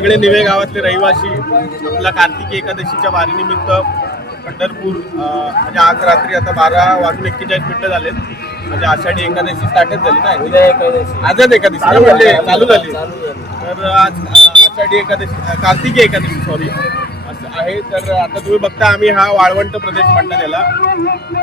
सगळे निवे गावातले रहिवासी आपला कार्तिकी एकादशीच्या वारीनिमित्त पंढरपूर म्हणजे आज रात्री आता 12:41 झालेत. म्हणजे आषाढी एकादशी स्टार्टच झाली ना, उद्या एकादशी, आजच एकादशी म्हणजे चालू झाली. तर आज आषाढी एकादशी, कार्तिकी एकादशी सॉरी असं आहे. तर आता तुम्ही बघता आम्ही हा वाळवंट प्रदेश म्हणतात याला,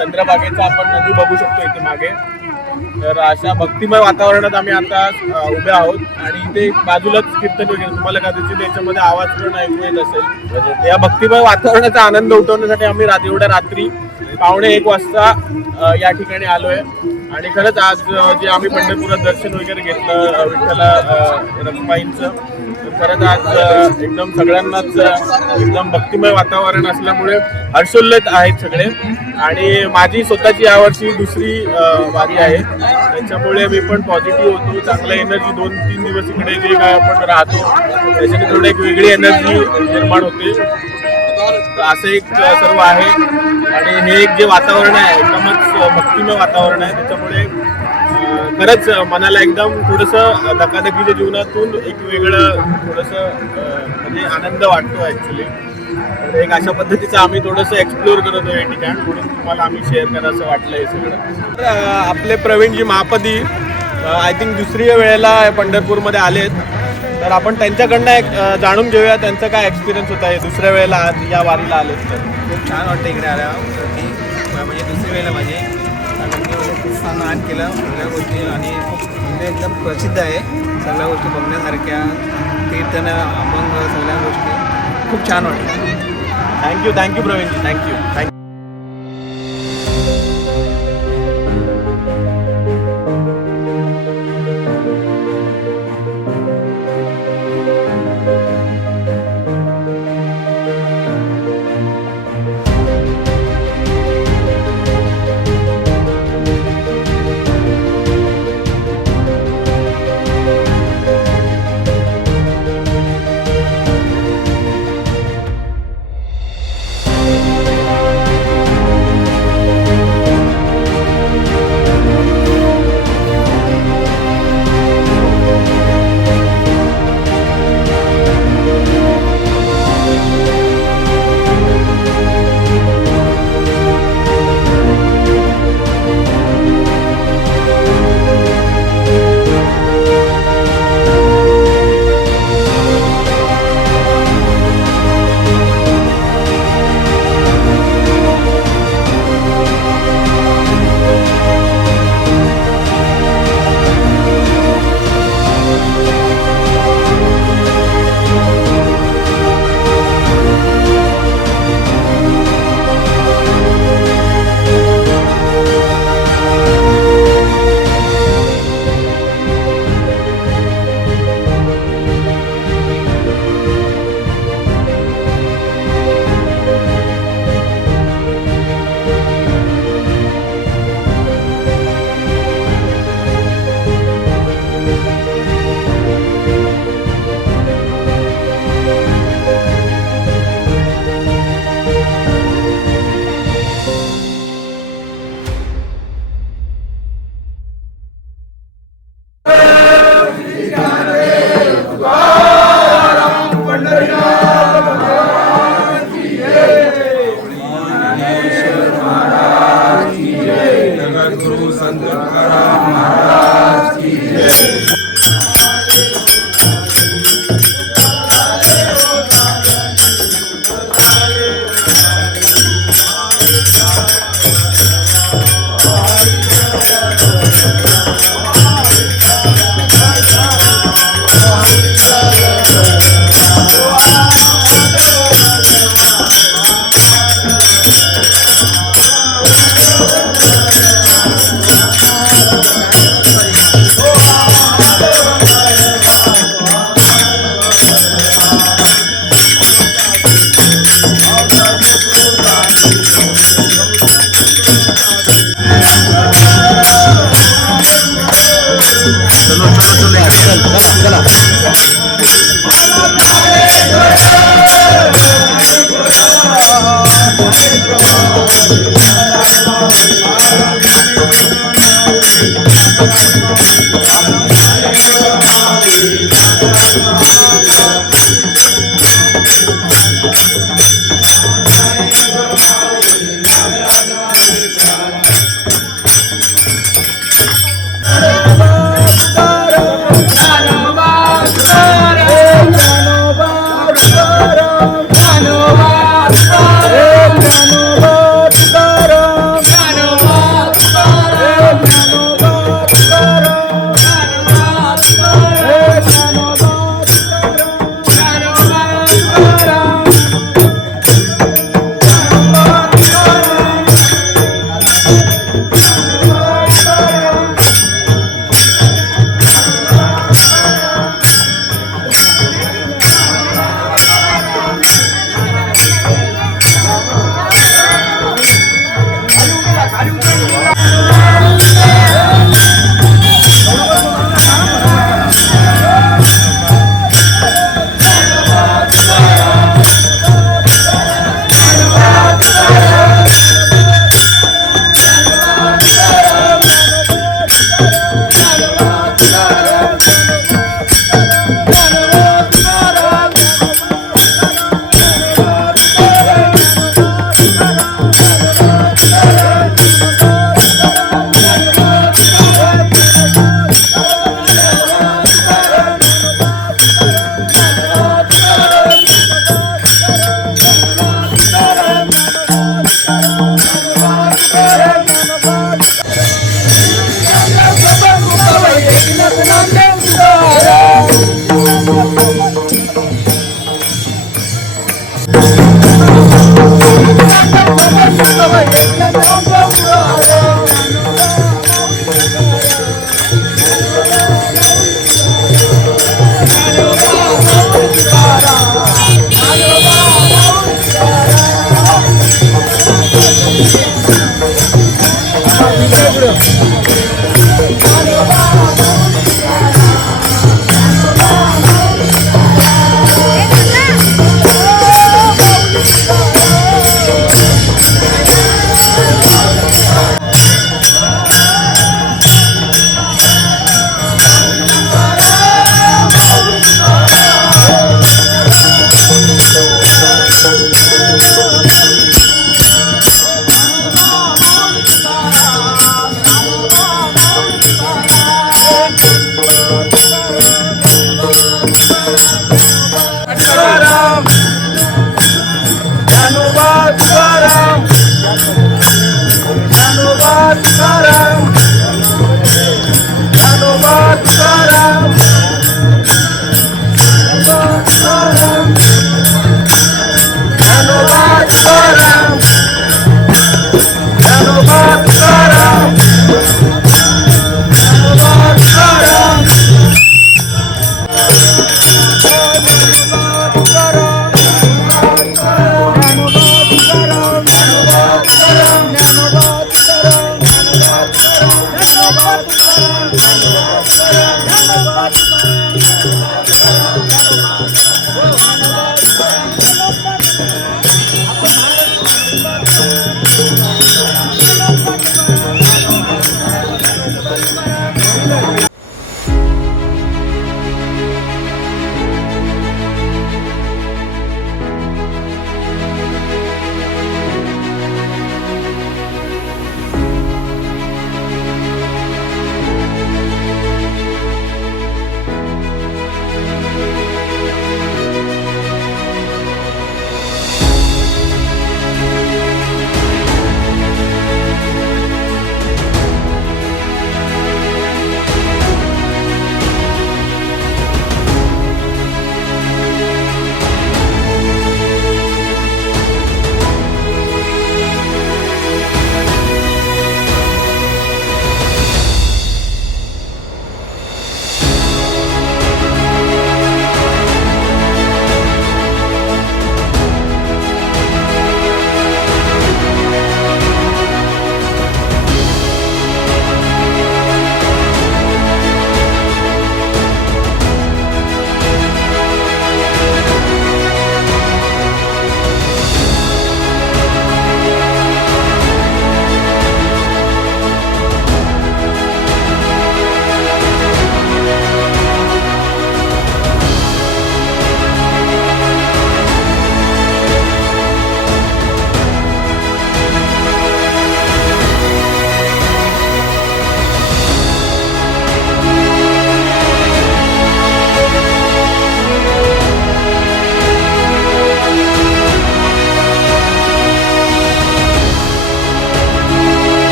चंद्रभागेचा आपण नदी बघू शकतो इथे मागे. तर अशा भक्तिमय वातावरणात आम्ही आता उभे आहोत आणि इथे बाजूलाच कीर्तन वगैरे तुम्हाला कदाचित याच्यामध्ये आवाज पण ऐकू येत असेल. या भक्तिमय वातावरणाचा आनंद उठवण्यासाठी आम्ही एवढ्या रात्री 1:15 वाजता या ठिकाणी आलोय. आणि खरंच आज जे आम्ही पंढरपुरात दर्शन वगैरे घेतलं विठ्ठला रखुमाईंचं, खरंच आज एकदम सगळ्यांनाच एकदम भक्तिमय वातावरण असल्यामुळे हर्षोल्लेख आहेत सगळे. आणि माझी स्वतःची यावर्षी दुसरी वारी आहे, त्याच्यामुळे मी पण पॉझिटिव्ह होतो. चांगला एनर्जी 2-3 दिवस इकडे जे काय आपण राहतो त्याच्याने थोडं एक वेगळी एनर्जी निर्माण होते. असं एक सर्व आहे. आणि हे एक जे वातावरण आहे एकदमच भक्तिमय वातावरण आहे, त्याच्यामुळे खरंच मनाला एकदम थोडंसं धकाधकीच्या जीवनातून एक वेगळं थोडंसं म्हणजे आनंद वाटतो ॲक्च्युली. एक अशा पद्धतीचं आम्ही थोडंसं एक्सप्लोअर करत होतो हे ठिकाण, म्हणून तुम्हाला आम्ही शेअर करायचं वाटलं हे सगळं. तर आपले प्रवीणजी महापदी आय थिंक दुसरी वेळेला पंढरपूरमध्ये आलेत. तर आपण त्यांच्याकडनं एक जाणून घेऊया त्यांचा काय एक्सपिरियन्स होता हे दुसऱ्या वेळेला आज या वारीला आलेत. तर खूप छान वाटतं इकडे आल्यावरती. म्हणजे दुसरी वेळेला माझी खूप स्नान केलं सगळ्या गोष्टी, आणि खूप म्हणजे एकदम प्रसिद्ध आहे सगळ्या गोष्टी बघण्यासारख्या, कीर्तन अभंग सगळ्या गोष्टी खूप छान वाटतं. Thank you Pravinji, thank you.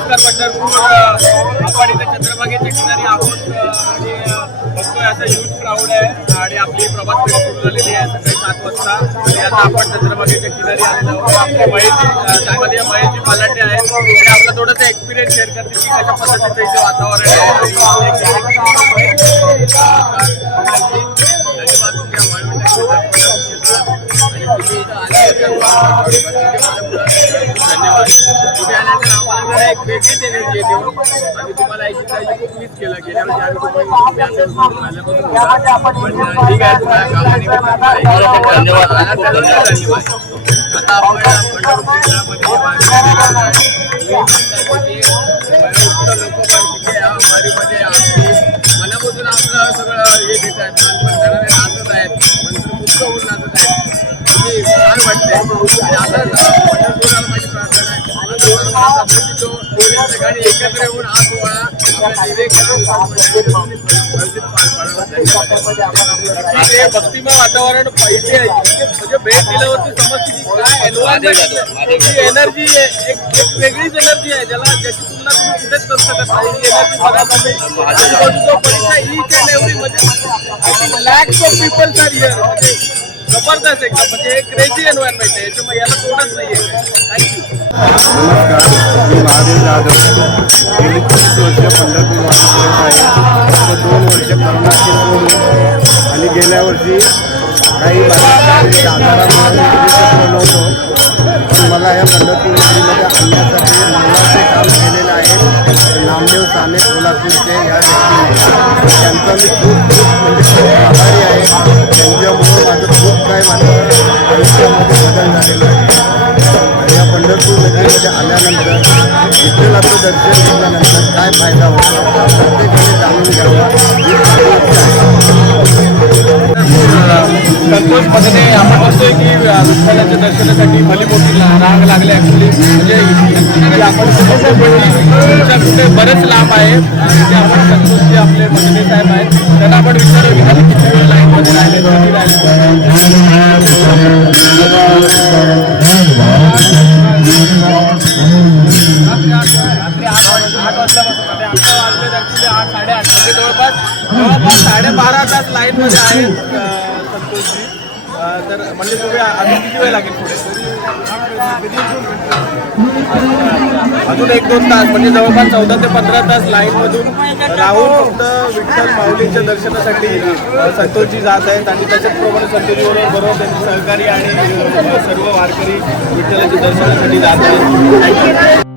नमस्कार पंढरपूर. आपण इथे चंद्रभागेच्या किनारी आहोत आणि बघतोय आता ह्यूज क्राऊड आहे आणि आपली प्रभात फेरी सुरू झालेली आहे सकाळी 7 वाजता आणि आता आपण चंद्रभागेच्या किनारी आलेलो आहोत. आपले त्यामध्ये महेशजी पलाटे आहेत आणि आपला थोडंसं एक्सपिरियन्स शेअर करतील की कशा पद्धतीचं इथे वातावरण धन्यवाद. इथे आल्यानंतर आम्हाला एक वेगळीच एनर्जी येते. आम्ही तुम्हाला एक खूप मिस केलं गेल्या वर्षी आम्ही ठीक आहे तुम्हाला कामानिमित्त धन्यवाद. आता आपण मनापासून आपलं सगळं हे देत आहेत. नाचत आहेत मंत्र मुक्त होऊन नाचत आहेत. छान वाटते आणि आता पंढरपुराला माझी प्रार्थना आहे सगळ्यांनी एकत्र येऊन हा सोहळा आपल्या भक्तिमय वातावरण पाहिजे. म्हणजे भेट दिल्यावरती समजते की काय एन्व्हायरमेंट ही एनर्जी एक वेगळीच एनर्जी आहे ज्याची तुलना तुम्ही कुठेच करू शकत नाही. ही एनर्जी बघा तुम्ही आजूबाजूचा परिसर ईच अँड एव्हरी म्हणजे lakhs of peoples are here. म्हणजे जबरदस्त एकदम म्हणजे एक क्रेझी एन्व्हायरमेंट आहे याच्यामुळे याला तोडच नाहीये. थँक्यू. नमस्कार, मी महादेव जाधव. गेली 30 वर्ष पंढरपूर वारीत आहे. आता 2 वर्ष करोनाची सोडून आणि गेल्या वर्षी काही शारीरिक आजारामुळे नव्हतो. पण मला या पंढरपूर वारीमध्ये आणण्यासाठी मोलाचे काम केलेले आहे नामदेव साने कोल्हापूरचे या व्यक्तीने. त्यांचा मी खूप खूप आभारी आहे. त्यांच्यामुळे माझं खूप काय माझं आयुष्यामध्ये बदल झालेला आहे. या पंढरपूर नगरीमध्ये आल्यानंतर विठ्ठलाचं दर्शन घेतल्यानंतर काय फायदा होतो प्रत्येकाने जाणून घ्यावा ही संतोष मधने आपण बघतोय की विठ्ठलाच्या दर्शनासाठी भली मोठी रांग लागली ऍक्च्युली म्हणजे आपण कुठे बरेच लांब आहे आणि आपण संतोषजी आपले मधने साहेब आहेत त्यांना आपण विचारू किती वेळ लाईनमध्ये राहिले कधी रात्री 8 वाजल्यापासून 8 वाजले ऍक्च्युली 8-8:30 म्हणजे जवळपास 12.5 तास लाईनमध्ये आहेत संतोषजी. तर म्हणजे तुम्ही अजून किती वेळ लागेल पुढे अजून 1-2 तास म्हणजे जवळपास 14 ते 15 तास लाईनमधून राहून फक्त विठ्ठल माऊलीच्या दर्शनासाठी संतोषजी जात आहेत आणि त्याच्याचप्रमाणे संतोषजी बरोबर त्यांचे सहकारी आणि सर्व वारकरी विठ्ठलाच्या दर्शनासाठी जात आहेत.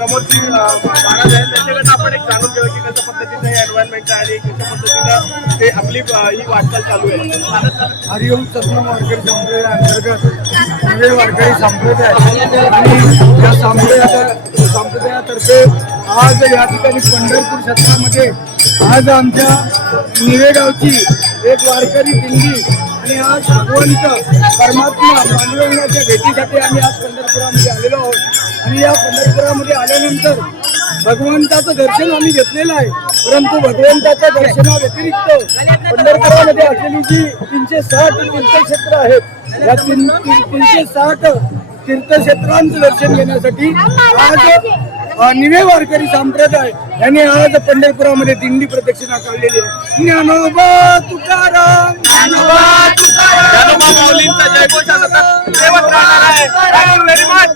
प्रमोदजी महाराज आहेत त्यांच्याकडनं आपण एक जाणून घेऊ की कशा पद्धतीचं हे एन्व्हायरमेंट आहे आणि कशा पद्धतीनं ते आपली ही वाटचाल चालू आहे. हरिओम सतनाम वारकरी संप्रदाय अंतर्गत नवे वारकरी संप्रदाय आणि या संप्रदायातर्फे आज या ठिकाणी पंढरपूर क्षेत्रामध्ये आज आमच्या निवे गावची एक वारकरी दिंडी आणि आज भगवंत परमात्मा मानवण्याच्या भेटीसाठी आम्ही आज पंढरपुरामध्ये आलेलो आहोत आणि या पंढरपुरामध्ये आल्यानंतर भगवंताचं दर्शन आम्ही घेतलेलं आहे. परंतु भगवंताच्या दर्शनाव्यतिरिक्त पंढरपुरामध्ये असलेली जी 360 तीर्थक्षेत्र आहेत या 360 तीर्थक्षेत्रांचं दर्शन घेण्यासाठी आज निवे वारकरी संप्रदाय यांनी आज पंढरपुरामध्ये दिंडी प्रदक्षिणा काढलेली आहे. ज्ञानोबा तुकाराम ज्ञानोबा माऊलींचा जयघोष सतत देवत राहणार आहे. Thank you very much.